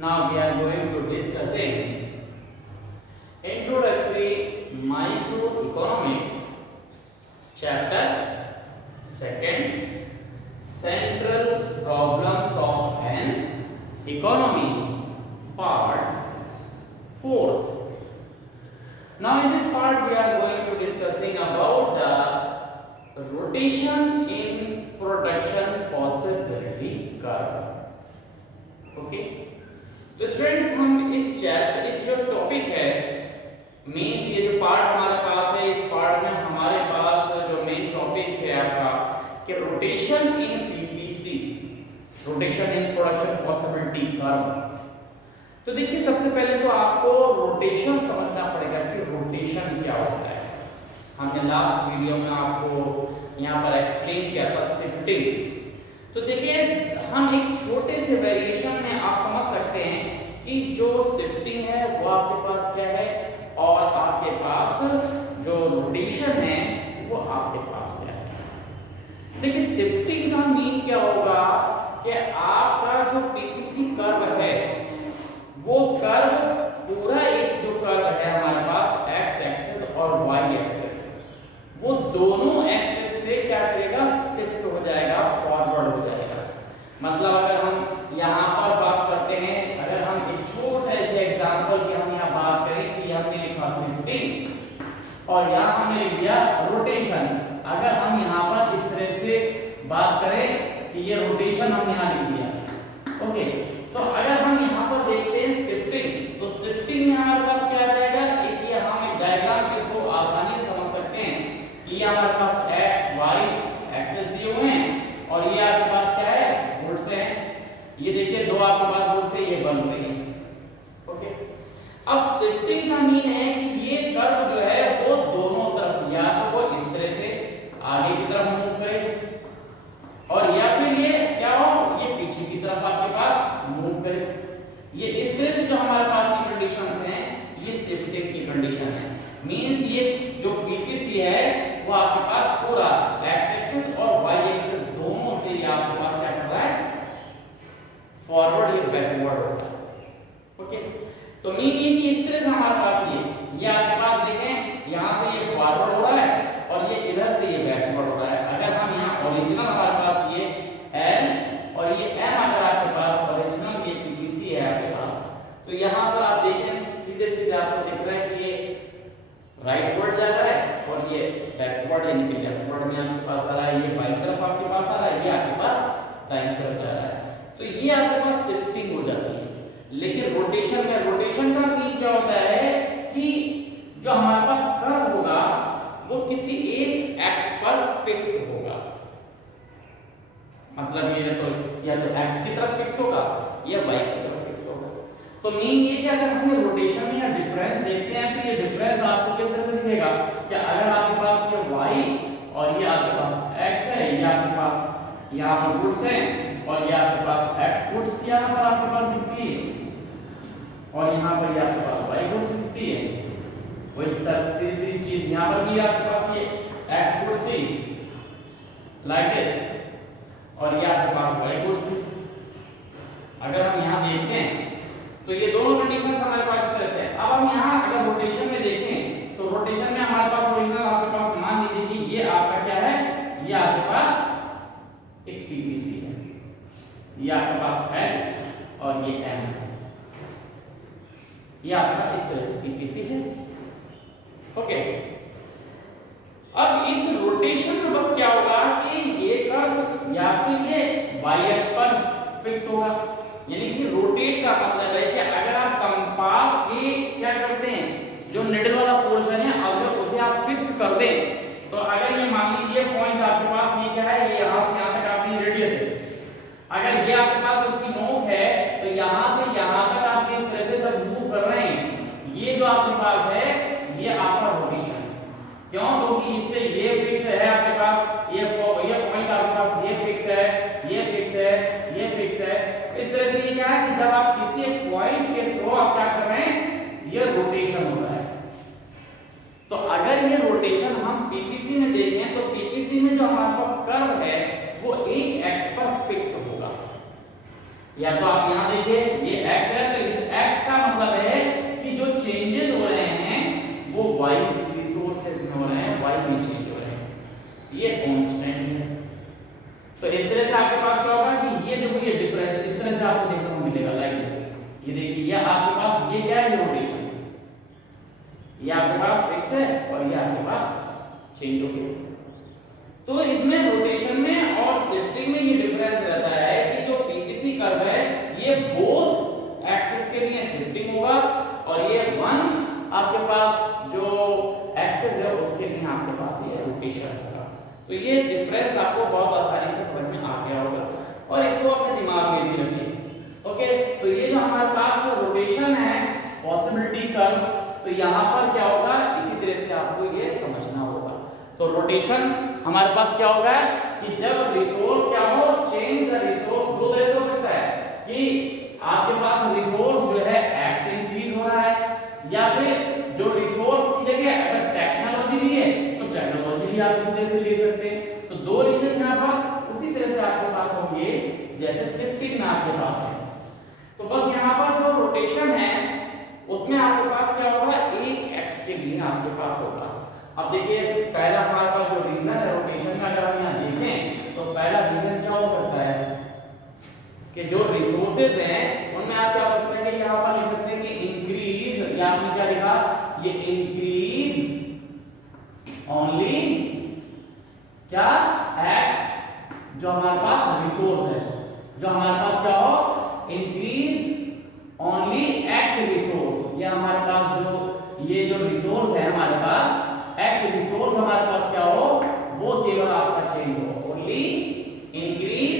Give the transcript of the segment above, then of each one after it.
Now we are going to discussing introductory microeconomics chapter 2, central problems of an economy, part 4. Now in this part we are going to discussing about the rotation in production possibility curve. Okay तो students हम इस जो topic है means ये जो part हमारे पास है, इस पार्ट में हमारे पास जो मेन टॉपिक है आपका कि rotation in PPC, rotation in production possibility curve. तो देखिए सबसे पहले तो आपको रोटेशन समझना पड़ेगा कि रोटेशन क्या होता है। हमने लास्ट वीडियो में आपको यहाँ पर एक्सप्लेन किया था शिफ्टिंग। तो देखिए हम एक छोटे से वेरिएशन में आप समझ सकते हैं कि जो शिफ्टिंग है वो आपके पास क्या है और आपके पास जो रोटेशन है वो आपके पास क्या है। देखिए शिफ्टिंग का मीन क्या होगा कि आपका जो पीपीसी कर्व है वो कर्व पूरा एक जो कर्व है हमारे पास एक्स एक्सिस और वाई एक्सिस, वो दोनों एक्सिस से क्या करेगा, शिफ्ट हो जाएगा, फॉरवर्ड हो जाएगा। मतलब अगर हम यहाँ पर बात करते हैं, अगर हम एक छोटा ऐसे एग्जांपल की हम यहाँ बात करें कि हमने लिखा शिफ्टिंग और यहाँ हमने लिख दिया रोटेशन। अगर हम यहाँ पर इस तरह से बात करें कि ये रोटेशन हम यहाँ लिख दिया, ओके। तो अगर हम यहाँ पर देखते हैं शिफ्टिंग, तो शिफ्टिंग में हमारे पास क्या आ जाएगा, एक ये हम एक डायग्राम के थ्रू आसानी से समझ सकते हैं कि ये हमारे पास एक्स वाई एक्सिस दिए हुए हैं और ये आपके पास क्या है, वोल्ट्स है। ये देखिए दो आपके पास वोल्ट्स है, ये बन रही है, ओके। अब शिफ्टिंग का मीन है कि ये कर्व जो है वो दोनों तरफ, या तो वो इस तरह से आगे की तरफ मूव करे और या फिर ये क्या हो, ये पीछे की तरफ आपके पास मूव करे। ये इस तरह से जो हमारे पास की कंडीशंस हैं, ये शिफ्टिंग की कंडीशन है। मींस ये जो पीपीसी है वो आपके पास पूरा एक्स एक्सिस और वाई एक्सिस दोनों से ये आपके पास क्या कर रहा है, फॉरवर्ड या बैकवर्ड हो रहा है, ओके। तो मीन ये कि इस तरह से हमारे पास ये आपके पास देखें, यहां से ये फॉरवर्ड हो रहा है और ये इधर से ये बैकवर्ड हो रहा है। अगर हम यहां ओरिजिनल हमारे पास ये एल और ये एम, अगर आपके पास ओरिजिनल ये पीपीसी है आपके पास, तो यहां पर आप देखें सीधे सीधे आपको दिख रहा है कि ये राइटवर्ड जा रहा है और ये बैकवर्ड यानी कि लेफ्टवर्ड में आपके पास आ रहा है। ये बाईं तरफ आपके पास आ रहा है, ये आपके पास दाईं तरफ जा रहा है। तो ये आपके पास शिफ्टिंग हो जाती है। लेकिन रोटेशन का मीन क्या होता है कि जो हमारे पास कर्व होगा वो किसी एक एक्स पर फिक्स होगा। मतलब ये तो या तो एक्स की तरफ फिक्स होगा या वाई की तरफ फिक्स होगा। तो मीन ये कि अगर हम रोटेशन में या डिफरेंस देखते हैं तो ये डिफरेंस आपको किस तरह से दिखेगा कि अगर आपके पास ये y और ये आपके पास x है, ये आपके पास यहाँ पर गुड्स है और ये आपके पास x गुड्स यहाँ पर आपके पास दिखती है और यहाँ पर ये आपके पास y गुड्स दिखती है। वही सी चीज यहाँ पर भी आपके पास ये x गुड्स थी लाइक दिस और ये आपके पास y गुड्स थी। अगर हम यहाँ देखते हैं तो ये दोनों कंडीशंस हमारे पास इस तरह से है। अब हम यहाँ अगर रोटेशन में देखें तो रोटेशन में हमारे पास ओरिजिनल आपके पास मान लीजिए कि ये आपका क्या है, ये आपके पास एक पीवीसी है, ये आपके पास एल और ये एम है, ये आपका इस तरह से पीवीसी है, ओके। अब इस रोटेशन में बस क्या होगा कि ये कर्व या तो ये वाई एक्स पर फिक्स होगा, यानी कि रोटेट का मतलब है कि अगर आप कंपास के क्या करते हैं, जो निडल वाला पोर्शन है अगर उसे आप फिक्स कर दें, तो अगर ये मान लीजिए पॉइंट आपके पास ये क्या है, ये यहां से यहां तक आपकी रेडियस है, अगर ये आपके पास उसकी नोक है तो यहां से यहां तक आप इस तरह से जब मूव कर रहे हैं, ये जो आपके पास है ये आपका रोटेशन। क्यों? क्योंकि इससे ये फिक्स है आपके पास, ये पॉइंट आपके पास ये फिक्स है, ये फिक्स है, ये फिक्स है। इस तरह से ये क्या है कि जब आप किसी एक पॉइंट के थ्रू आप क्या कर रहे हैं, ये रोटेशन हो रहा है। तो अगर ये रोटेशन हम पीपीसी में देखें तो पीपीसी में जो हमारे पास कर्व है वो एक एक्स पर फिक्स होगा। या तो आप यहां देखिए ये x है तो ये कांस्टेंट है। तो इस तरह से आपके पास क्या होगा कि ये जो ये डिफरेंस इस तरह से आपको देखने को मिलेगा लाइक दिस। ये देखिए ये आपके पास ये क्या है, रोटेशन, ये आपके पास फिक्स है और ये आपके पास चेंज हो गया। तो इसमें रोटेशन में और शिफ्टिंग में ये डिफरेंस रहता है कि जो पीपीसी कर्व है ये बोथ एक्सिस के लिए शिफ्टिंग होगा और ये वन आपके पास जो एक्सिस है उसके लिए आपके पास ये रोटेशन होगा। तो ये डिफरेंस आपको बहुत आसानी से समझ में आ गया होगा और इसको अपने दिमाग में भी रखिए। ओके, तो ये जो हमारे पास रोटेशन है पॉसिबिलिटी कर्व, तो यहाँ पर क्या होगा इसी तरह से आपको ये समझना होगा। तो रोटेशन हमारे पास क्या होगा कि जब रिसोर्स क्या हो, चेंज द रिसोर्स, दो तरह से हो सकता है कि आपके पास रिसोर्स जो है एक्स इंक्रीज हो रहा है या फिर जो रिसोर्स की जगह अगर टेक्नोलॉजी भी है तो टेक्नोलॉजी भी आप इसी तरह से ले सकते हैं। तो दो रीजन यहाँ पर उसी तरह से आपके पास होंगे जैसे शिफ्टिंग में आपके पास है। तो बस यहाँ पर जो रोटेशन है उसमें आपके पास क्या होगा, एक एक्स के लिए आपके पास होगा। अब देखिए पहला हमारे पास जो रीजन है रोटेशन का अगर हम यहाँ देखें तो पहला रीजन क्या हो सकता है कि जो रिसोर्सेज हैं उनमें आप क्या सकते हैं कि यहाँ पर लिख सकते हैं कि इंक्रीज, या आपने क्या लिखा, ये इंक्रीज ओनली क्या एक्स, जो हमारे पास रिसोर्स है, जो हमारे पास क्या हो इंक्रीज ओनली एक्स रिसोर्स, ये हमारे पास जो ये जो रिसोर्स है हमारे पास एक्स रिसोर्स हमारे पास क्या हो वो केवल आपका चेंज हो, only increase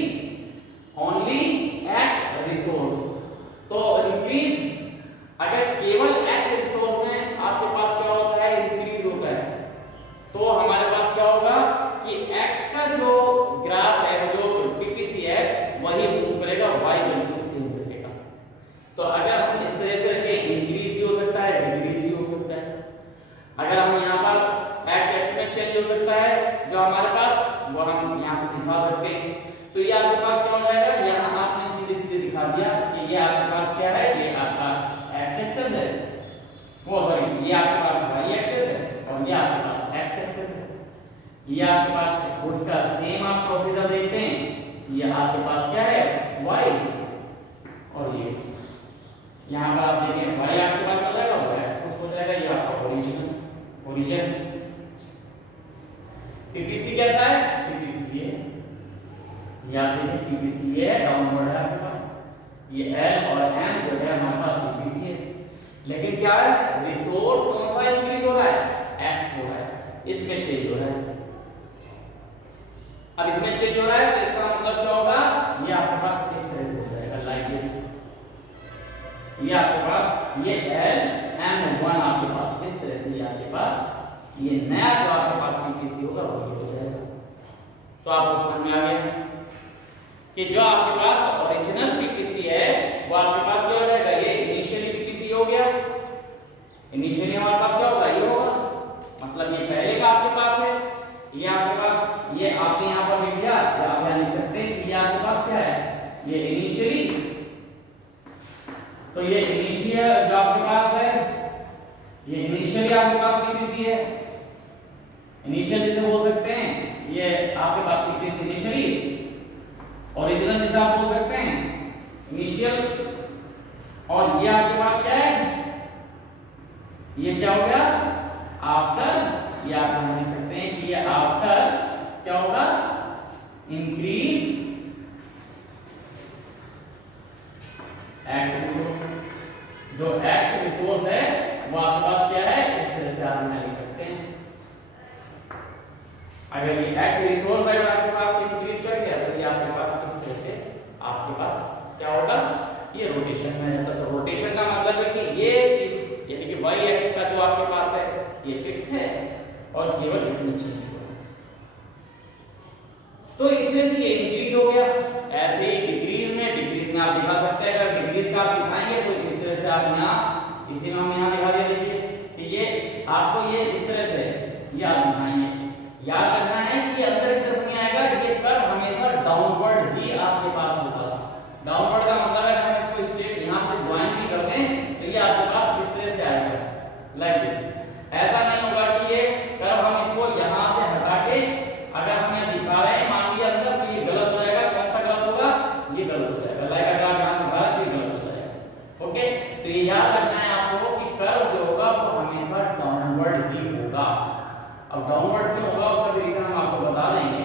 only x resource. तो इंक्रीज अगर केवल एक्स रिसोर्स में आपके पास क्या होता है इंक्रीज होता है, तो हमारे पास क्या होगा कि एक्स का जो ग्राफ है जो पीपीसी है वही मूव करेगा, वाई बिल्कुल सेम रहेगा। तो अगर हम इस तरह से रखें इंक्रीज भी हो सकता है डिक्रीज भी हो सकता है। अगर हम यहाँ पर एक्स एक्स में चेंज हो सकता है जो हमारे पास वो हम यहाँ से दिखा सकते हैं। तो ये आपके पास क्या हो जाएगा, यहाँ आपने सीधे सीधे दिखा दिया कि ये आपके पास क्या है, ये आपका एक्स एक्सिस है, वो सॉरी ये आपके पास वाई एक्सिस है और ये आपके पास एक्स एक्सिस है। ये आपके पास उसका सेम आप प्रोसीजर देखते हैं, ये आपके पास क्या है वाई और ये यहाँ पर आप देखें वाई आपके पास आ जाएगा वो एक्स हो जाएगा, ये आपका ओरिजिन। पीपीसी कैसा है, पीपीसी ये आप देखें पीपीसी है डाउनवर्ड है आपके पास, ये एल और एम जो है हमारे पास पीपीसी है। लेकिन क्या है रिसोर्स कौन सा इंक्रीज हो रहा है, एक्स हो रहा है, इसमें चेंज हो रहा है। अब इसमें चेंज हो रहा है तो इसका मतलब क्या होगा, ये आपके पास इस तरह से हो जाएगा लाइक दिस, ये आपके पास ये एल एम वन आपके पास इस तरह से, ये आपके पास ये नया जो आपके पास पीपीसी होगा वो ये हो जाएगा। तो आपको समझ में आ गया कि जो आपके पास ओरिजिनल पीपीसी है वो आपके पास क्या हो जाएगा, ये इनिशियली पीपीसी हो गया, इनिशियली हमारे पास क्या होगा ये होगा, मतलब ये पहले का आपके पास है, ये आपके पास ये आपने यहाँ पर लिख दिया, या आप यहाँ लिख सकते हैं कि ये आपके पास क्या है ये इनिशियली। तो ये इनिशियल जो आपके पास है ये इनिशियली आपके पास पीपीसी है, इनिशियल जिसे बोल सकते हैं ये आपके पास पीपीसी इनिशियली, ओरिजिनल जिसे आप बोल सकते हैं इनिशियल, और ये आपके पास क्या है ये क्या हो गया आफ्टर, ये आप लिख सकते हैं कि ये आफ्टर क्या होगा इंक्रीज एक्स रिसोर्स, जो एक्स रिसोर्स है वो आपके पास क्या है इस तरह से आप लिख सकते हैं। अगर ये एक्स रिसोर्स अगर आपके पास इंक्रीज कर गया तो ये आपके पास इस तरह से आपके पास क्या होगा ये रोटेशन में रहता है। तो रोटेशन का मतलब है कि ये चीज यानी कि वाई एक्स का जो आपके पास है ये फिक्स है और केवल इसमें चेंज हो रहा है। तो इस तरह से ये इंक्रीज हो गया, ऐसे ही डिक्रीज में आप दिखा सकते हैं। अगर डिक्रीज का आप दिखाएंगे तो इस तरह से आप यहाँ इसी में हम यहाँ दिखा दिया, देखिए कि ये आपको ये इस तरह से ये आप दिखाएंगे। याद रखना है कि अंदर की तरफ नहीं आएगा, ये कर्व हमेशा डाउनवर्ड ही आपके पास होगा। डाउनवर्ड का मतलब है अगर हम इसको स्ट्रेट यहाँ पे ज्वाइन भी कर दें तो ये आपके पास इस तरह से आएगा लाइक दिस। ऐसा नहीं होगा कि ये कर्व हम इसको यहाँ से हटा के अब डाउनवर्ड क्यों होगा उसका भी रीजन हम आपको बता देंगे।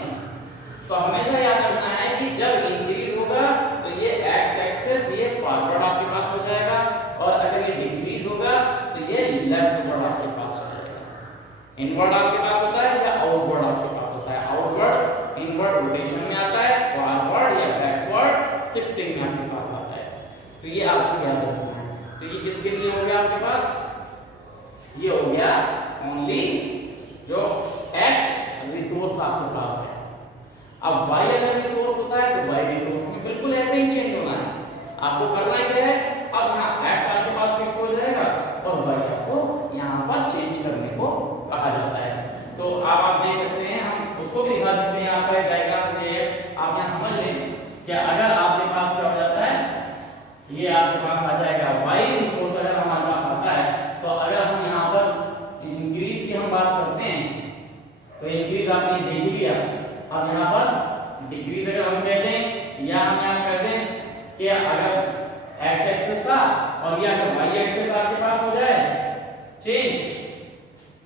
तो हमेशा याद रखना है कि जब इंक्रीज होगा तो ये एक्स एक्सेस ये फॉरवर्ड आपके पास हो जाएगा, और अगर ये डिक्रीज होगा तो ये लेफ्टवर्ड आपके पास हो जाएगा। इनवर्ड आपके पास होता है या आउटवर्ड आपके पास होता है? आउटवर्ड इनवर्ड रोटेशन में आता है, फॉरवर्ड या बैकवर्ड शिफ्टिंग में आपके पास आता है। तो ये आपको याद रखना है। तो ये किसके लिए हो गया आपके पास? ये हो गया ओनली जो x रिसोर्स आपके पास है। अब y अगर रिसोर्स होता है तो y रिसोर्स में बिल्कुल ऐसे ही चेंज होना है। आपको करना क्या है, अब यहाँ x आपके पास फिक्स हो जाएगा और y आपको यहाँ पर चेंज करने को कहा जाता है। तो आप देख सकते हैं, हम उसको भी दिखा सकते हैं आपका डायग्राम से। आप यहाँ समझ लें कि अगर आपके पास क्या हो जाता है, ये आपके पास आ जाएगा y रिसोर्स अगर हमारे पास आता है, तो अगर हम यहाँ पर इंक्रीज की हम बात करते हैं तो इंक्रीज आपने देख लिया। अब यहाँ पर डिक्रीज अगर हम कह दें या हम यहाँ कह दें कि अगर x एक्सिस था और ये अगर y एक्सिस आपके पास हो जाए चेंज,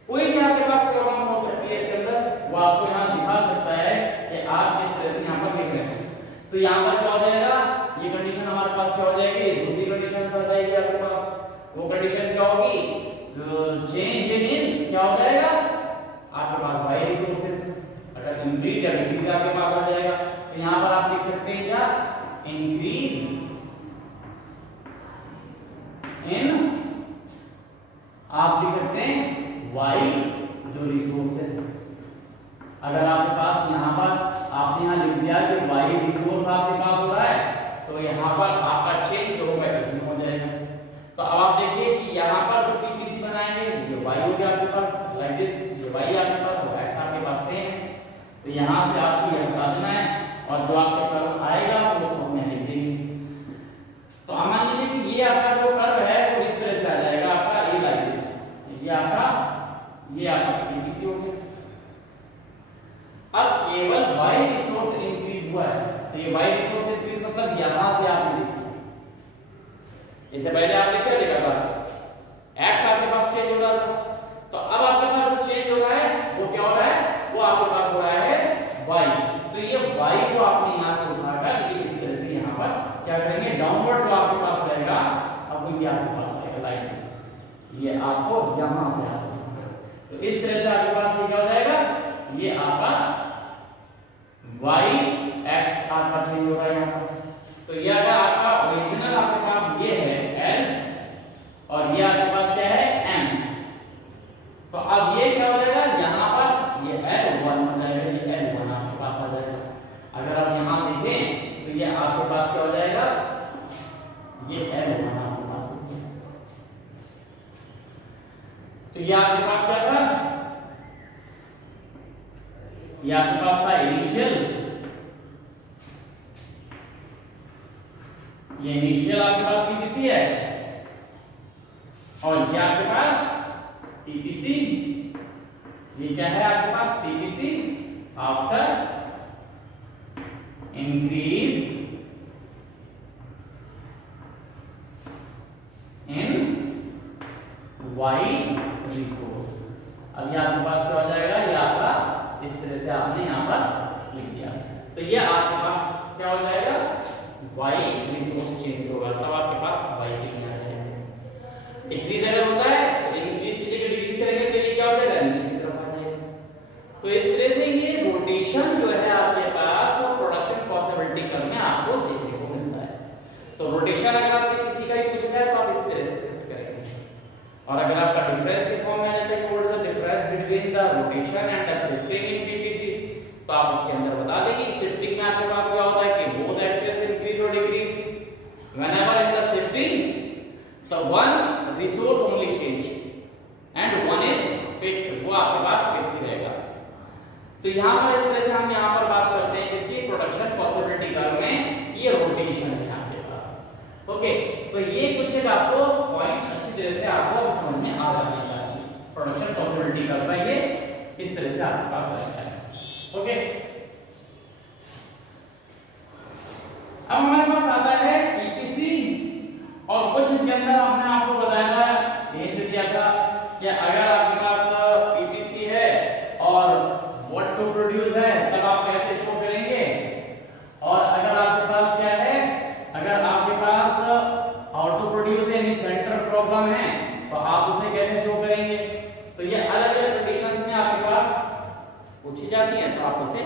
कोई भी आपके पास प्रॉब्लम हो सकती है इसके अंदर, वो आपको यहाँ दिखा सकता है कि आप किस तरह से यहाँ पर लिख रहे हैं। तो यहाँ पर क्या हो जाएगा, ये कंडीशन हमारे पास क्या हो जाएगी, दूसरी कंडीशन आ जाएगी आपके पास। वो कंडीशन क्या होगी, चेंज इन क्या हो जाएगा आपके पास y रिसोर्सेज, अगर इंक्रीज या डिक्रीज आपके पास आ जाएगा। तो यहाँ पर आप लिख सकते हैं क्या, इंक्रीज इन, आप लिख सकते हैं y जो रिसोर्स है। अगर आपके पास यहाँ पर आपने यहाँ लिख दिया कि y रिसोर्स आपके पास हो रहा है, तो यहाँ पर आपका चेंज जो होगा इसमें हो जाएगा। तो अब आप देखिए कि यहाँ पर जो पीपीसी बनाएंगे ये y हो गया आपके पास लाइक दिस, ये y आपके पास और x आपके पास सेम है। तो यहाँ से आपको यह बता देना है और जो आपके कर्व आएगा वो उसको हम लिख देंगे। तो मान लीजिए कि ये आपका जो कर्व है वो इस तरह से आ जाएगा आपका ये लाइक दिस, ये आपका पीपीसी हो गया। अब केवल y रिसोर्स इंक्रीज हुआ है, तो ये y रिसोर्स इंक्रीज मतलब यहाँ से आपने लिखा, इससे पहले आपने क्या लिखा था, x आपके पास चेंज हो रहा था। तो अब आपके पास जो चेंज हो रहा है वो क्या हो रहा है, वो आपके पास हो रहा है y। तो ये y को आपने यहाँ से उठाकर ये इस तरह से यहाँ पर क्या करेंगे, डाउनवर्ड जो आपके पास रहेगा अब ये आपके पास आएगा लाइक दिस, ये आपको यहाँ से आएगा। तो इस तरह से आपके पास ये क्या हो जाएगा, ये आपका y x आपका चेंज हो रहा है यहाँ पर। तो ये अगर आपका ओरिजिनल आपके पास ये है L और ये आपके पास क्या है M, तो अब ये क्या हो जाएगा, यहाँ पर ये L1 हो जाएगा, ये L1 आपके पास आ जाएगा। अगर आप यहाँ देखें तो ये आपके पास क्या हो जाएगा, ये L1 आपके पास हो जाएगा। तो ये आपके पास क्या था, ये आपके पास था इनिशियल, ये इनिशियल आपके पास पीपीसी है और ये आपके पास पीपीसी, ये क्या है आपके पास PPC after increase in y resource. अब ये आपके पास क्या हो जाएगा, ये आपका इस तरह से आपने यहाँ पर लिख दिया। तो ये आपके पास क्या हो जाएगा, y रिसोर्स चेंज होगा, तब आपके पास y के लिए आ जाएगा। डिक्रीज अगर होता है तो इंक्रीज की जगह डिक्रीज करेंगे तो ये क्या हो जाएगा, नीचे की तरफ आ जाएगा। तो इस तरह से ये रोटेशन जो है आपके पास प्रोडक्शन पॉसिबिलिटी कर्व में आपको देखने को मिलता है। तो रोटेशन अगर आपसे किसी का ही पूछा जाए तो आप इस तरह से शिफ्ट करेंगे। और अगर आपका डिफरेंस के फॉर्म में आ जाता है कि what is the difference between the rotation and the shifting in PPC, तो आप उसके अंदर बता देंगे शिफ्टिंग में आपके पास क्या होता है कि बोथ एक्सेस इंक्रीज और decrease. Whenever in the shifting the one resource only change and one is fixed, वो आपके पास फिक्स ही रहेगा। तो यहाँ पर इस तरह से हम यहाँ पर बात करते हैं इसकी प्रोडक्शन पॉसिबिलिटी कर्व में, ये रोटेशन है आपके पास। ओके, तो ये कुछ एक आपको पॉइंट अच्छी तरह से आपको समझ में आ जाना चाहिए। प्रोडक्शन पॉसिबिलिटी कर्व का ये इस तरह से आपके पास रहता है। ओके, अब हमारे पास आता है पीपीसी और कुछ इसके अंदर हमने आपको बताया था, हिंट दिया था कि अगर आपके पास पीपीसी है पूछी जाती है तो आप उसे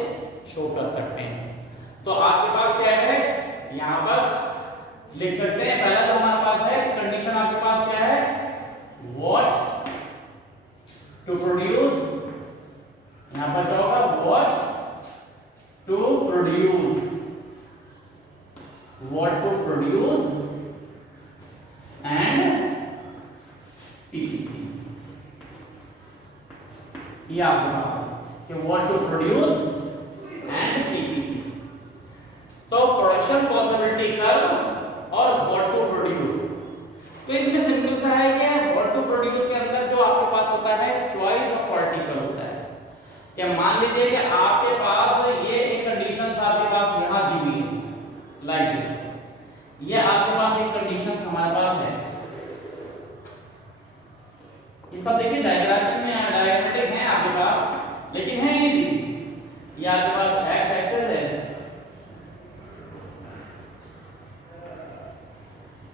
शो कर सकते हैं। तो आपके पास क्या है, यहाँ पर लिख सकते हैं, पहला तो हमारे पास है कंडीशन, आपके पास क्या है, व्हाट टू प्रोड्यूस, यहाँ पर क्या होगा, what to produce, what to produce and PPC, ये आपके पास है कि what to produce and PPC. तो प्रोडक्शन पॉसिबिलिटी कर्व और व्हाट टू प्रोड्यूस, तो इसमें सिंपल सा है कि व्हाट टू प्रोड्यूस के अंदर जो आपके पास होता है चॉइस ऑफ आर्टिकल होता है। क्या मान लीजिए कि आपके पास ये एक कंडीशंस आपके पास यहां दी हुई है लाइक दिस, ये आपके पास एक कंडीशंस हमारे पास है, ये सब देखिए डायग्रामेटिक है आपके पास, लेकिन है इजी। ये आपके पास एक्स एक्सिस है,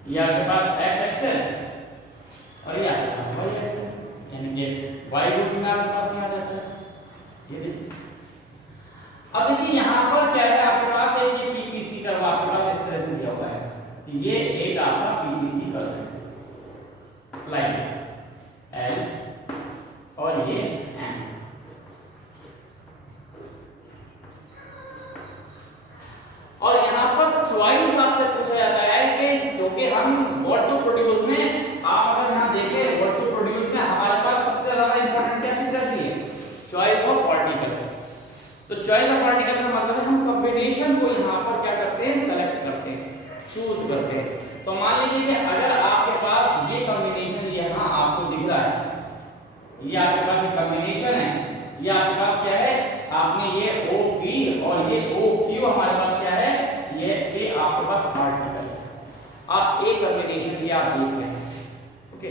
ये आपके पास एक्स एक्सिस और ये आपके पास वाई एक्सिस, यानी कि वाई रूट में आपके पास यहाँ जाता है, ये देखिए। अब देखिए यहाँ पर क्या है, आपके पास एक ये पीपीसी कर्व आपके पास इस तरह से दिया हुआ है कि ये एक आपका पीपीसी कर्व है लाइक दिस, एल और ये एम। और यहाँ पर चॉइस आपसे पूछा जाता है कि क्योंकि हम व्हाट टू प्रोड्यूस में, आप अगर यहाँ देखें व्हाट टू प्रोड्यूस में हमारे पास सबसे ज्यादा इंपॉर्टेंट क्या चीज रहती है, चॉइस ऑफ आर्टिकल। तो चॉइस ऑफ आर्टिकल का मतलब है हम कॉम्बिनेशन को यहाँ पर क्या करते हैं, सेलेक्ट करते हैं, चूज करते हैं। तो मान लीजिए कि अगर आपके पास ये कॉम्बिनेशन यहाँ आपको दिख रहा है, ये आपके पास एक कॉम्बिनेशन है, ये आपके पास क्या है, आपने ये OP और ये OQ हमारे पास क्या है, ये आपके पास आर्टिकल है। आप एक कॉम्बिनेशन भी आप देख रहे हैं, ओके।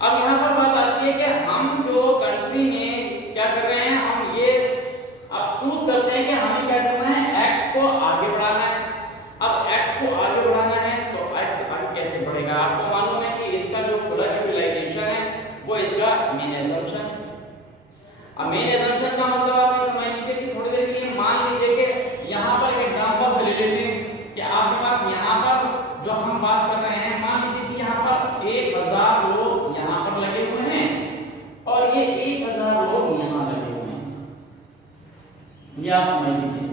अब यहाँ पर बात आती है कि हम जो कंट्री में क्या कर रहे हैं, हम ये अब चूज करते हैं कि हमें क्या करना है, x को आगे बढ़ाना है। अब x को आगे बढ़ाना है तो x आगे कैसे बढ़ेगा, आपको मालूम है कि इसका जो फुलर यूटिलाइजेशन है वो इसका मेन एजम्पशन है। अब मेन एजम्पशन का मतलब आप ये समझ लीजिए कि थोड़ी देर के लिए मान लीजिए कि यहाँ पर एक एग्जांपल से ले लेते हैं कि आपके पास यहाँ पर जो हम बात कर रहे हैं, मान लीजिए कि यहाँ पर 1000 लोग यहाँ पर लगे हुए हैं और ये 1000 लोग यहाँ लगे हुए हैं, ये आप समझ लीजिए।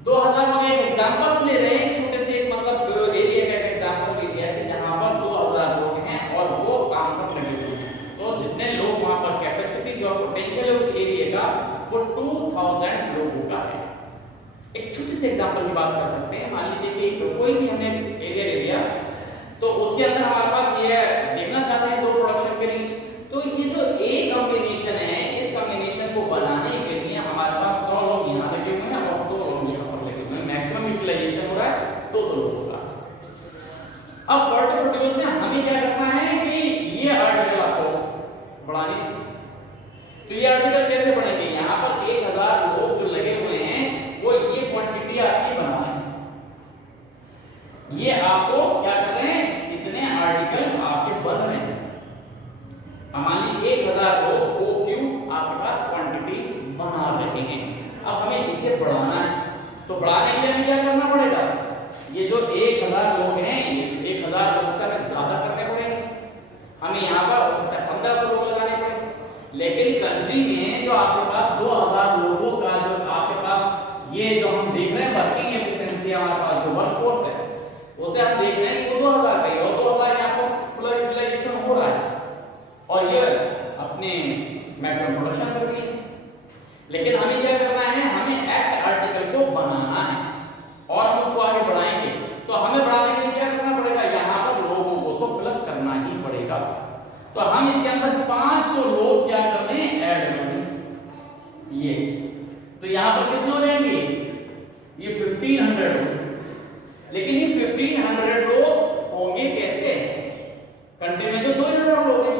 2000 लोग एक एग्जांपल ले रहे हैं, छोटे से एक मतलब एरिया का एक एग्जांपल ले लिया कि जहाँ पर 2000 लोग हैं और वो काम पर लगे हुए हैं, तो जितने लोग वहां पर कैपेसिटी जो पोटेंशियल है उस एरिया का वो 2000 लोगों का है। एक छोटी सी एग्जांपल की बात कर सकते हैं, मान लीजिए कि कोई भी हमने एरिया ले लिया तो उसके अंदर हमारे पास ये देखना चाहते हैं दो प्रोडक्शन के लिए, तो ये जो ए कॉम्बिनेशन है, इस कॉम्बिनेशन को बनाने के लिए हमारे पास 100 लोग यहाँ लगे हुए हैं और 100 लोग यहाँ पर लगे हुए हैं, मैक्सिमम यूटिलाइजेशन हो रहा है 200 लोगों का। अब व्हाट टू प्रोड्यूस में हमें क्या करना है कि ये आर्टिकल आपको बढ़ानी, तो ये आर्टिकल कैसे बढ़ेंगे, यहाँ पर 1000 लोग जो लगे हुए हैं वो ये क्वांटिटी आपकी बना रहे हैं, ये आपको क्या कर रहे हैं, इतने आर्टिकल आपके बन रहे हैं। मान लीजिए 1000 लोग OQ आपके पास क्वांटिटी बना रहे हैं। अब हमें इसे बढ़ाना है, तो बढ़ाने के लिए हमें क्या करना पड़ेगा, ये जो 1000 लोग हैं, ये 1000 लोग का हमें ज्यादा करने पड़ेंगे, हमें यहाँ पर हो सकता है 1500 लोग लगाने पड़ेंगे। लेकिन कंट्री में जो आपके पास 2000 लोगों का जो आपके पास ये जो हम देख रहे हैं वर्किंग एफिशिएंसी, हमारे पास जो वर्कफोर्स है उसे हम देख रहे हैं कि वो 2000 का है और 2000 यहाँ पर फुल यूटिलाइजेशन हो रहा है और ये अपने मैक्सिमम प्रोडक्शन कर रही है। लेकिन हमें क्या करना है, हमें एक्स आर्टिकल को बनाना है और हम उसको आगे बढ़ाएंगे, तो हमें बढ़ाने के लिए क्या करना पड़ेगा, यहाँ पर लोगों को तो प्लस करना ही पड़ेगा। तो हम इसके अंदर 500 लोग क्या कर रहे हैं, ऐड कर रहे हैं ये, तो यहाँ पर कितने हो जाएंगे, ये 1500 लोग। लेकिन ये 1500 लोग होंगे कैसे, कंट्री में जो 2000 लोग हैं,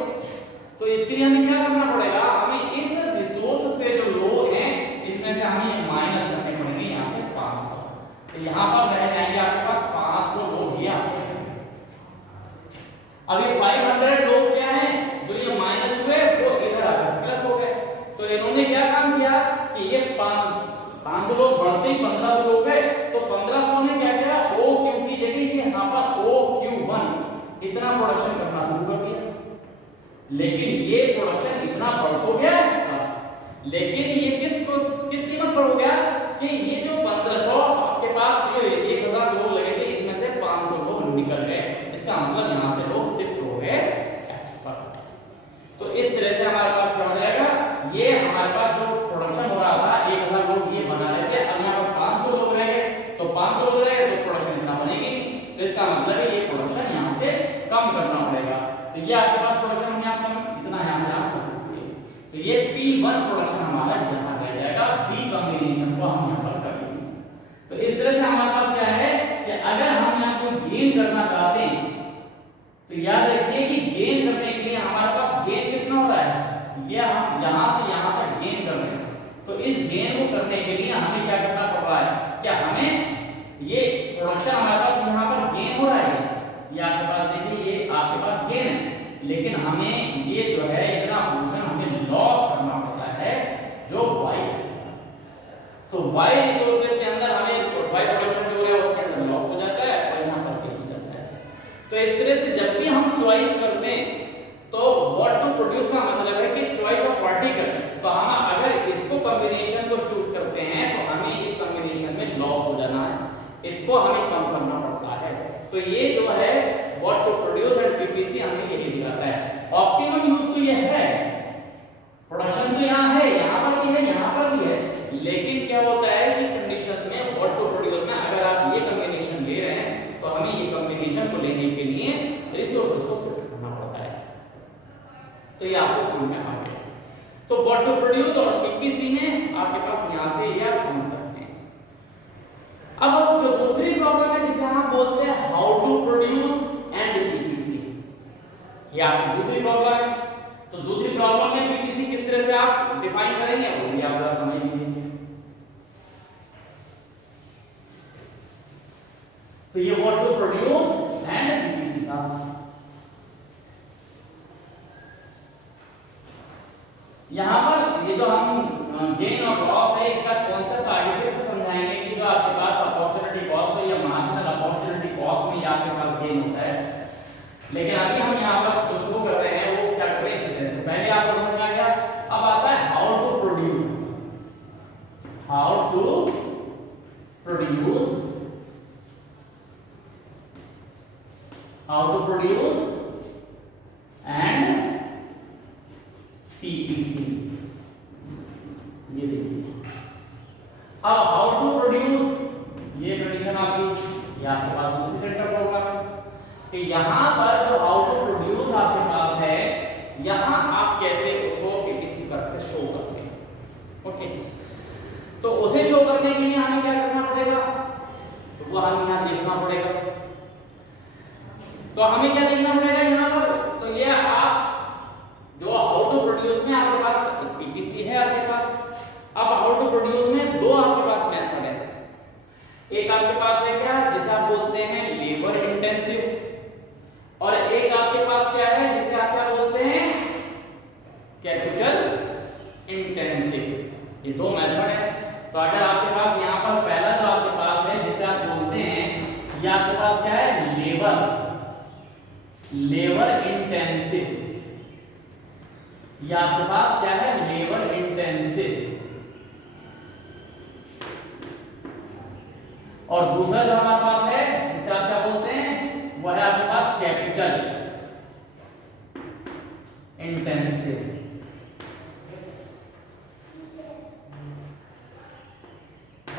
तो इसके लिए हमें क्या करना पड़ेगा, हमें इस रिसोर्स से जो लोग हैं इसमें से हमें माइनस करने पड़ेंगे यहाँ से 500, तो यहाँ पर रह जाएंगे आपके पास 500 लोग ही आपके। अब ये 500 लोग क्या है जो ये माइनस हुए वो इधर आ 500 लोग बढ़ते ही 1500 लोग गए, तो 1500 ने क्या किया, ओ क्यू की जगह ये यहाँ पर ओ क्यू 1 इतना प्रोडक्शन करना शुरू कर दिया। लेकिन ये प्रोडक्शन इतना बढ़ तो गया इसका, लेकिन ये किस कीमत पर हो गया कि ये जो 1500 आपके पास जो 1000 लोग लगे थे, इसमें से 500 लोग निकल गए। इसका मतलब यहाँ से लोग शिफ्ट हो गए एक्स पर। तो इस तरह से हमारे पास क्या हो जाएगा, ये हमारे पास जो प्रोडक्शन हो रहा था 1000 लोग ये बना रहे थे, अब यहाँ पर 500 लोग रह गए, तो 500 लोग रह गए तो प्रोडक्शन इतना बनेगी। तो इसका मतलब है ये प्रोडक्शन यहाँ से कम करना पड़ेगा। तो ये आपके पास प्रोडक्शन हम यहाँ कम इतना यहाँ से आप कर सकते हैं। तो ये P1 प्रोडक्शन हमारा यहाँ रह जाएगा, B कॉम्बिनेशन को हम यहाँ पर कर लेंगे। तो इस तरह से हमारे पास क्या है कि अगर हम यहाँ कोई गेन करना चाहते हैं तो याद रखिए कि गेन करने के लिए हमारे पास गेन कितना हो रहा है, ये हम यहाँ से यहाँ तक गेन कर रहे हैं। तो इस गेन को करने के लिए हमें क्या करना पड़ रहा है, क्या हमें ये प्रोडक्शन हमारे पास यहाँ पर गेन हो रहा है, ये आपके पास देखिए ये आपके पास गेन है, लेकिन हमें ये जो है इतना पोर्शन हमें लॉस करना पड़ता है जो वाई पैसा। तो वाई रिसोर्सेज के अंदर हमें वाई प्रोडक्शन जो है उसके अंदर लॉस हो जाता है और यहाँ पर गेन हो जाता है। तो इस तरह से जब भी हम चॉइस करते हैं तो व्हाट टू प्रोड्यूस का मतलब है कि चॉइस ऑफ पार्टिकल। तो हम अगर इसको कॉम्बिनेशन को चूज करते हैं तो हमें इस कॉम्बिनेशन में लॉस हो जाना है, इसको हमें कम करना पड़ता है। तो ये जो है what to produce and PPC हमें यही दिखाता है। ऑप्टिमम यूज तो ये है, प्रोडक्शन तो यहाँ है, यहाँ पर भी है, यहाँ पर भी है, लेकिन क्या होता है कि कंडीशंस में व्हाट टू प्रोड्यूस में अगर आप ये कॉम्बिनेशन ले रहे हैं तो हमें ये कॉम्बिनेशन को लेने के लिए रिसोर्सेज को शिफ्ट करना पड़ता है। तो ये आपको समझ में आ गया। तो व्हाट टू प्रोड्यूस और पीपीसी में आपके पास यहां से ये आप समझ सकते हैं। अब जो दूसरी प्रॉब्लम है जिसे हम बोलते हैं how to produce and PPC, ये आपकी दूसरी प्रॉब्लम है। तो दूसरी प्रॉब्लम में पीपीसी किस तरह से आप डिफाइन करेंगे वो भी आप जरा समझ लीजिए। तो ये what to produce and PPC का यहाँ पर ये जो हम गेन और लॉस है इसका कॉन्सेप्ट आगे से समझाएंगे कि जो आपके पास अपॉर्चुनिटी कॉस्ट है या मार्जिनल अपॉर्चुनिटी कॉस्ट में आपके पास गेन होता है। लेकिन अभी हम यहाँ पर जो शो कर रहे हैं वो क्या कर रहे हैं, इसी तरह से पहले आप समझ में आ गया। अब आता है how to produce, how to produce, how to produce and PPC. ये देखिए अब हाउ टू प्रोड्यूस ये कंडीशन आपकी, ये आपके पास दूसरी सेंटर प्रॉब्लम है कि यहाँ पर जो हाउ टू प्रोड्यूस आपके पास है यहाँ आप कैसे उसको पीपीसी कर्व से शो करते हैं। ओके, तो उसे शो करने के लिए हमें क्या करना पड़ेगा, तो वो हमें यहाँ देखना पड़ेगा। तो हमें क्या देखना पड़ेगा यहाँ पर, तो ये आप जो हाउ टू प्रोड्यूस में आपके पास पीपीसी है आपके पास। अब हाउ टू प्रोड्यूस में दो आपके पास मेथड है, एक आपके पास है क्या जिसे आप बोलते हैं लेबर इंटेंसिव, और एक आपके पास क्या है जिसे आप क्या बोलते हैं कैपिटल इंटेंसिव। ये दो मेथड है। तो अगर आपके पास यहाँ पर पहला जो आपके पास है जिसे आप बोलते हैं ये आपके पास क्या है लेबर इंटेंसिव, ये आपके पास क्या है लेबर इंटेंसिव। और दूसरा जो हमारे पास है जिसे आप क्या बोलते हैं वो है आपके पास कैपिटल इंटेंसिव।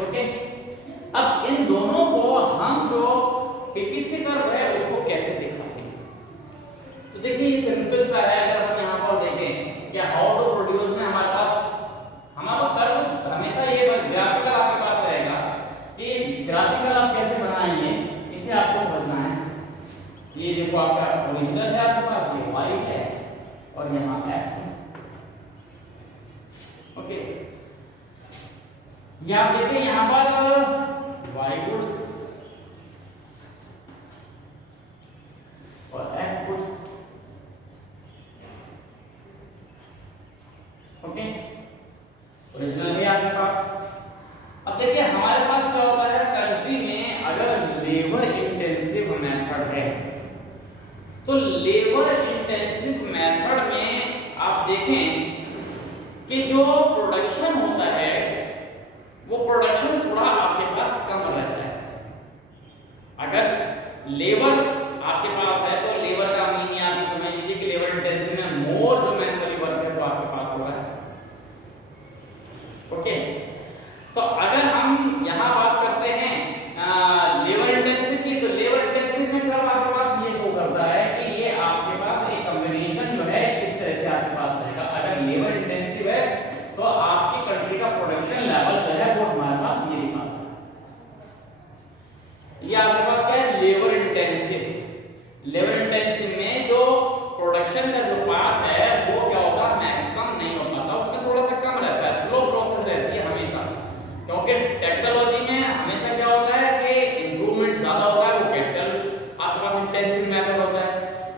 ओके, अब इन दोनों को हम जो पीपीसी कर्व है उसको कैसे दिखाते हैं, तो देखिए ये सिंपल सा है। अगर हम यहाँ पर देखें क्या हाउ टू प्रोड्यूस में हमारे पास हमारा कर्व हमेशा ये बस ग्राफिकल आपके पास रहेगा कि ग्राफिकल आप कैसे बनाएंगे इसे आपको समझना है। ये देखो आपका ओरिजिनल है आपके पास, ये y है और यहाँ x है। ओके, ये आप देखिए यहाँ पर y गुड्स और x गुड्स। ओके, ओरिजिनल है आपके पास। मेथड है। तो लेबर इंटेंसिव मेथड में आप देखें कि जो प्रोडक्शन होता है वो प्रोडक्शन थोड़ा आपके पास कम रहता है। अगर लेबर आपके पास है तो लेबर का मीनिंग आप समझ लीजिए कि लेबर इंटेंसिव में मोर जो मैनुअली वर्क है तो आपके पास होगा। ओके, तो अगर हम यहाँ बात करते हैं लेबर इंटेंसिव की, तो लेबर इंटेंसिव में मतलब आपके पास ये शो करता है कि ये आपके पास एक कॉम्बिनेशन जो है इस तरह से आपके पास रहेगा। अगर लेबर इंटेंसिव है तो आपकी कंट्री का प्रोडक्शन लेवल जो है वो हमारे पास ये दिखाता है। ये आपके पास क्या है, लेबर इंटेंसिव। लेबर इंटेंसिव में जो प्रोडक्शन का जो पार्ट है वो क्या होगा, मैक्सिमम नहीं हो पाता, उसमें थोड़ा सा कम रहता है, स्लो प्रोसेस रहती है हमेशा। क्योंकि टेक्नोलॉजी में हमेशा क्या होता है कि इंप्रूवमेंट ज्यादा होता है, वो कैपिटल आपके पास इंटेंसिव मेथड होता है।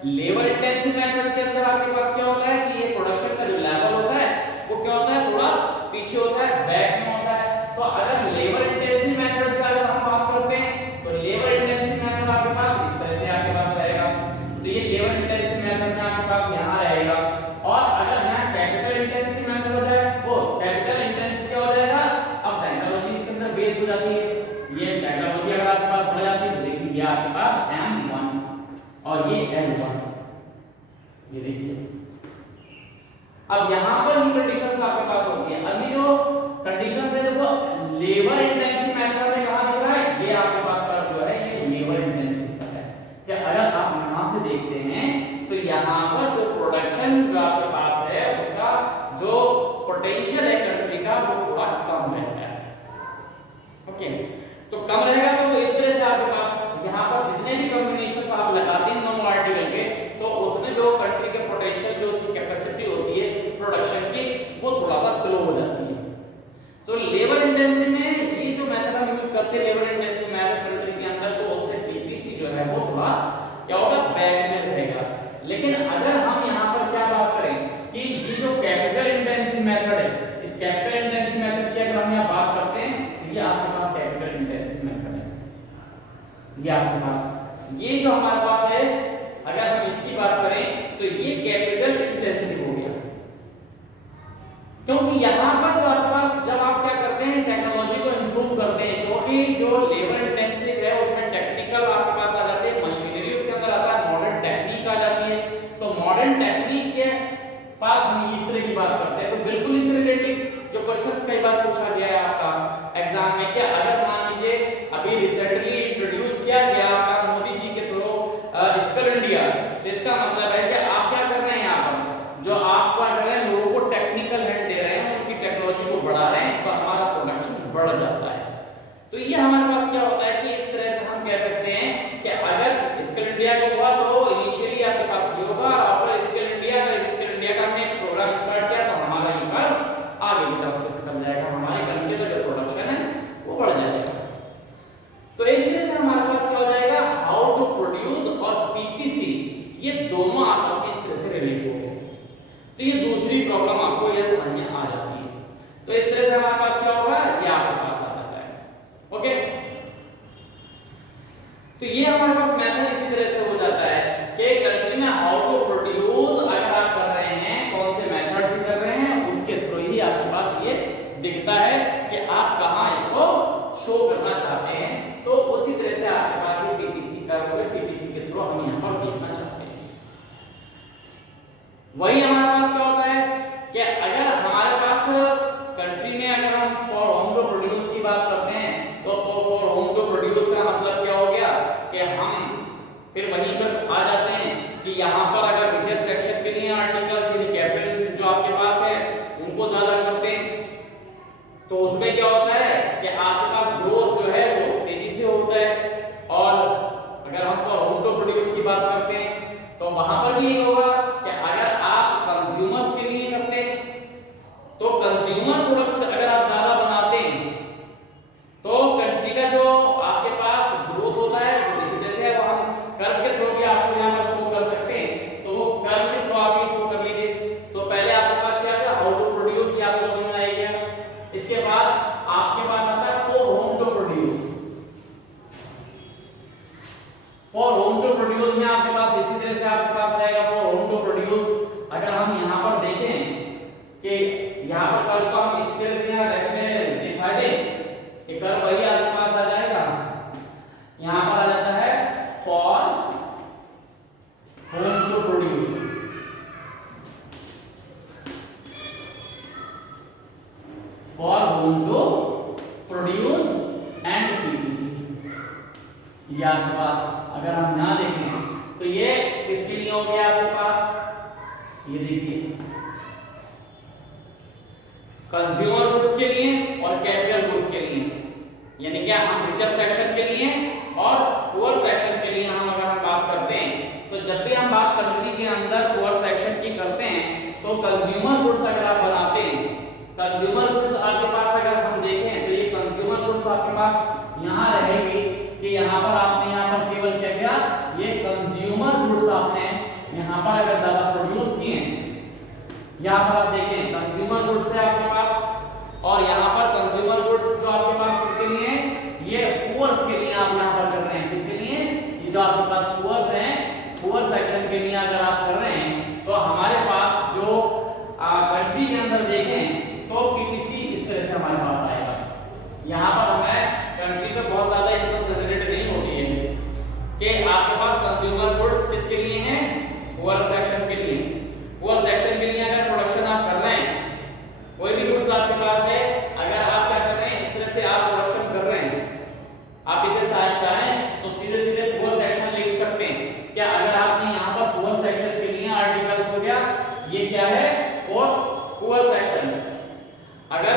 लेबर इंटेंसिव मेथड के अंदर आपके पास क्या होता है कि ये प्रोडक्शन का जो लेवल होता है वो क्या होता है, थोड़ा पीछे होता है, बैक में होता है। तो अगर लेबर इंटेंसिव मेथड से अगर हम बात करते हैं तो लेबर इंटेंसिव मेथड आपके पास इस तरह से आपके पास रहेगा। तो ये लेबर इंटेंसिव मेथड में आपके पास यहाँ रहेगा। और अगर यहाँ कैपिटल इंटेंसिव मेथड हो जाए, वो कैपिटल इंटेंसिव क्या हो जाएगा, अब टेक्नोलॉजी इसके अंदर बेस हो जाती है। ये टेक्नोलॉजी अगर आपके पास बढ़ जाती है तो देखिए ये आपके पास M1 और ये L1, ये देखिए। अब यहाँ पर ये कंडीशंस आपके पास होती है। अभी जो कंडीशंस है देखो, लेबर इंटेंसिव मेथड में कहां दिख रहा है, ये आपके पास कर्व जो है ये लेबर इंटेंसिव का है। कि अगर आप यहां से देखते हैं तो यहां पर जो प्रोडक्शन जो आपके पास है उसका जो पोटेंशियल है कंट्री का वो थोड़ा कम रहता है। ओके, तो कम रहेगा तो इस तरह से आपके पास यहाँ पर जितने भी कॉम्बिनेशंस आप लगाते हैं दोनों आर्टिकल के, तो उसमें जो कंट्री के पोटेंशियल जो उसकी कैपेसिटी होती है प्रोडक्शन की वो थोड़ा सा स्लो हो जाती है। तो लेबर इंटेंसिव में ये जो मेथड हम यूज करते हैं लेबर इंटेंसिव मेथड कंट्री के अंदर, तो उससे पीपीसी जो है वो थोड़ा क्या होगा, बैक में रहेगा। लेकिन अगर हम यहाँ पर क्या बात करें कि ये जो कैपिटल इंटेंसिव मेथड है, इस कैपिटल इंटेंसिव मेथड की अगर हम यहाँ बात करते हैं तो ये आपके पास कैपिटल इंटेंसिव मेथड है। ये आपके पास ये जो हमारे पास है, अगर हम इसकी बात करें तो ये कैपिटल इंटेंसिव हो गया। क्योंकि यहाँ पर जो आपके पास जब आप क्या करते हैं टेक्नोलॉजी को इंप्रूव करते हैं, क्योंकि जो लेबर इंटेंसिव है उसमें टेक्निकल आपके पास आ जाते हैं, मशीनरी उसके अंदर आता है, मॉडर्न टेक्निक आ जाती है। तो मॉडर्न टेक्निक के पास हम इस तरह की बात करते हैं। तो बिल्कुल इस रिलेटेड जो क्वेश्चंस कई बार पूछा गया है आपका एग्जाम में, क्या अगर मान लीजिए अभी रिसेंटली इंट्रोड्यूस किया गया आपका मोदी जी के थ्रू स्किल इंडिया, तो इसका मतलब है कि आप क्या कर रहे हैं, यहाँ पर जो आप क्या कर रहे हैं, लोगों को टेक्निकल हैंड दे रहे हैं, उनकी टेक्नोलॉजी को बढ़ा रहे हैं, तो हमारा प्रोडक्शन बढ़ जाता है। तो ये हमारे पास क्या होता है कि इस तरह से हम कह सकते हैं कि अगर स्किल इंडिया को हुआ तो इनिशियली आपके पास ये होगा, और आफ्टर स्किल इंडिया का हमने एक प्रोग्राम स्टार्ट किया तो हमारा ये कर्व आगे की तरफ शिफ्ट कर जाएगा, हमारे कंट्री का जो प्रोडक्शन है वो बढ़ जाएगा। तो इस तरह से हमारे पास क्या हो जाएगा, हाउ टू प्रोड्यूस और पीपीसी, ये दोनों आपस में इस तरह से रिलेट हो गए। तो ये दूसरी प्रॉब्लम आपको ये समझ में आ जाती है। तो इस तरह से हमारे पास क्या होगा, ये आपके पास आ जाता है। ओके, तो ये हमारे पास मेथड इसी तरह से हो जाता है कि कंट्री में हाउ टू प्रोड्यूस अगर आप कर रहे हैं, कौन से मेथड से कर रहे हैं, उसके थ्रू ही आपके पास ये दिखता है कि आप कहां इसको शो करना चाहते हैं। तो उसी तरह से आपके पास ये पीपीसी कर्व है, पीपीसी के थ्रू हम यहां पर दिखना चाहते हैं। वही हमारे पास क्या होता है कि अगर हमारे पास कंट्री में अगर हम फॉर होम टू प्रोड्यूस की बात करते हैं, तो फॉर होम टू प्रोड्यूस का मतलब क्या हो गया कि हम फिर वहीं पर आ जाते हैं कि यहाँ पर अगर रिचर सेक्शन के लिए आर्टिकल्स यानी कैपिटल जो आपके पास है उनको ज्यादा करते हैं, तो उसमें क्या होता है कि आपके पास ग्रोथ जो है वो तेजी से होता है। और अगर हम फॉर होम टू प्रोड्यूस की बात करते हैं तो वहां पर भी ये होगा कि अगर आप कंज्यूमर्स के लिए करते हैं तो कंज्यूमर प्रोडक्ट अगर आप ज्यादा बनाते हैं तो कंट्री का जो आपके पास ग्रोथ होता है वो इसी तरह से हम कर्व के थ्रू भी आपको यहाँ पर शो कर सकते हैं। तो वो कर्व के थ्रू आप ये शो कर लीजिए। तो पहले आपके पास क्या था, हाउ टू प्रोड्यूस, ये आपको समझ में आएगा। इसके बाद आपके पास आता है for whom to produce. For whom to तरह से आपके पास रहेगा फॉर होम टू प्रोड्यूस। अगर हम यहाँ पर देखें कि यहाँ पर कर्व को हम इस तरह से यहाँ दिखा दें कि कर्व वही आपके पास आ जाएगा, यहाँ पर आ जाता है for whom to produce, for whom to produce and PPC. ये आपके पास अगर हम ना देखें तो ये किसके लिए हो गया आपके पास, ये देखिए कंज्यूमर गुड्स के लिए और कैपिटल गुड्स के लिए, यानी क्या हम रिचर सेक्शन के लिए और पुअर सेक्शन के लिए हम अगर हम बात करते हैं तो जब भी हम बात कंट्री के अंदर पुअर सेक्शन की करते हैं तो कंज्यूमर गुड्स अगर आप बनाते हैं, कंज्यूमर गुड्स आपके पास अगर हम देखें तो ये कंज्यूमर गुड्स आपके पास यहाँ रहेगी कि यहाँ पर आपने यहाँ पर केवल क्या किया, ये कंज्यूमर गुड्स आपने यहाँ पर अगर ज्यादा प्रोड्यूस किए, यहाँ पर आप देखें कंज्यूमर गुड्स है आपके पास, और यहाँ पर कंज्यूमर गुड्स जो आपके पास किसके लिए है, ये पुअर्स के लिए आप यहाँ पर कर रहे हैं, किसके लिए, ये जो आपके पास पुअर्स हैं, पुअर सेक्शन के लिए अगर आप कर रहे हैं तो हमारे पास जो कंट्री के अंदर देखें तो पीपीसी इस तरह से हमारे पास आएगा। यहाँ पर हमें कंट्री पे बहुत ज्यादा इनकम जनरेट नहीं होती है कि आपके पास कंज्यूमर गुड्स किसके लिए हैं, पुअर सेक्शन के लिए। पुअर सेक्शन के लिए अगर प्रोडक्शन आप कर रहे हैं, कोई भी गुड्स आपके पास है, अगर आप क्या कर रहे हैं, इस तरह से आप प्रोडक्शन कर रहे हैं, आप इसे चाहें तो सीधे सीधे पुअर सेक्शन लिख सकते हैं। क्या अगर आपने यहाँ पर पुअर सेक्शन के लिए आर्टिकल्स हो गया, ये क्या है फॉर पुअर सेक्शन। अगर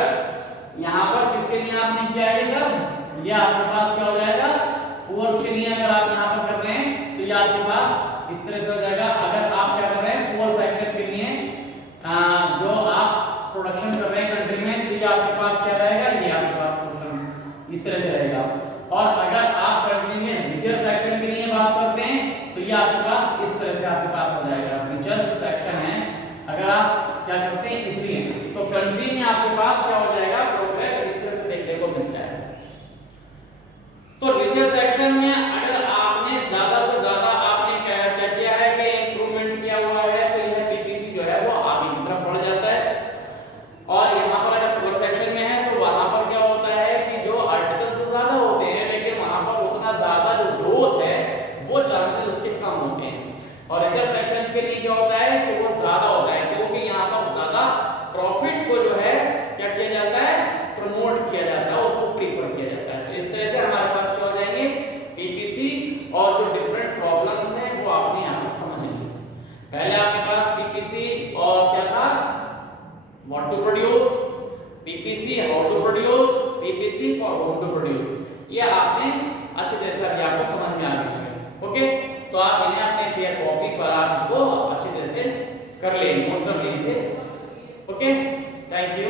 यहाँ पर किसके लिए आपने किया है, ये आपके पास क्या हो जाएगा, पुअर्स के लिए अगर आप यहाँ पर कर रहे हैं तो ये आपके पास इस तरह से हो जाएगा। अगर आप क्या कर रहे हैं, पुअर सेक्शन के लिए जो आप प्रोडक्शन कर रहे हैं कंट्री में, तो ये आपके पास क्या रहेगा, ये आपके पास प्रोडक्शन इस तरह से रहेगा। और अगर आप कंट्री में रिचर सेक्शन के लिए बात करते हैं तो ये आपके पास इस तरह से आपके पास हो जाएगा। रिचर सेक्शन है अगर आप क्या करते हैं, इसलिए तो कंट्री में आपके पास क्या हो जाएगा, प्रोग्रेस इस तरह से देखने को मिलता है। तो रिचर सेक्शन में अगर आपने ज्यादा से ज्यादा आपने क्या किया है कि इंप्रूवमेंट किया हुआ है, तो यह पीपीसी जो है वो आगे की तरफ बढ़ जाता है। और यहाँ पर अगर पुअर सेक्शन में है तो वहां पर क्या होता है कि जो आर्टिकल्स तो ज्यादा होते हैं लेकिन वहां पर उतना ज्यादा जो ग्रोथ है वो चांसेस उसके कम होते हैं। और रिचर सेक्शंस के लिए क्या होता है कि वो ज्यादा होता है, क्योंकि यहाँ पर ज्यादा प्रॉफिट को जो है क्या किया जाता है, प्रमोट किया जाता है, उसको प्रीफर किया जाता है। तो इस तरह से हमारे पास क्या हो जाएंगे, पीपीसी और जो डिफरेंट प्रॉब्लम्स हैं वो आपने यहाँ पर समझेंगे। पहले आपके पास पीपीसी और क्या था, what to produce, PPC how to produce, PPC for whom to produce, ये आपने अच्छे तरह से अभी आपको समझ में आ गया है। ओके, तो आप इन्हें अपने फेयर कॉपी पर आप इसको अच्छे तरह से कर लें, नोट कर लें इसे। Okay, thank you.